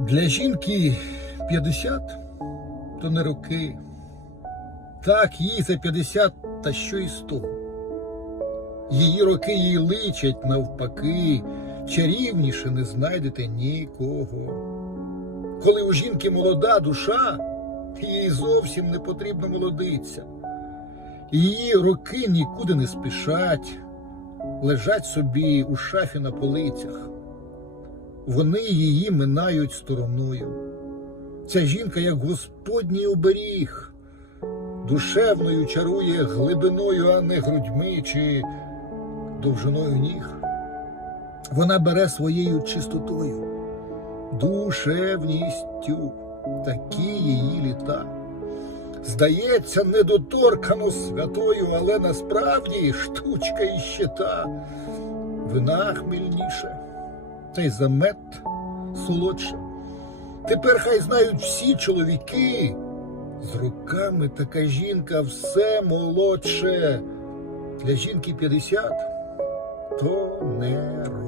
Для жінки 50 то не роки. Так, їй за 50, та що з того. Її роки їй личать навпаки, чарівніше не знайдете нікого. Коли у жінки молода душа, їй зовсім не потрібно молодиться. Її роки нікуди не спішать, лежать собі у шафі на полицях. Вони її минають стороною. Ця жінка, як Господній оберіг, душевною чарує глибиною, а не грудьми чи довжиною ніг. Вона бере своєю чистотою, душевністю такі її літа. Здається, недоторкано святою, але насправді штучка і щита. Вина хмельніше, та й замет солодше. Тепер хай знають всі чоловіки. З руками така жінка все молодше. Для жінки 50 то не рок.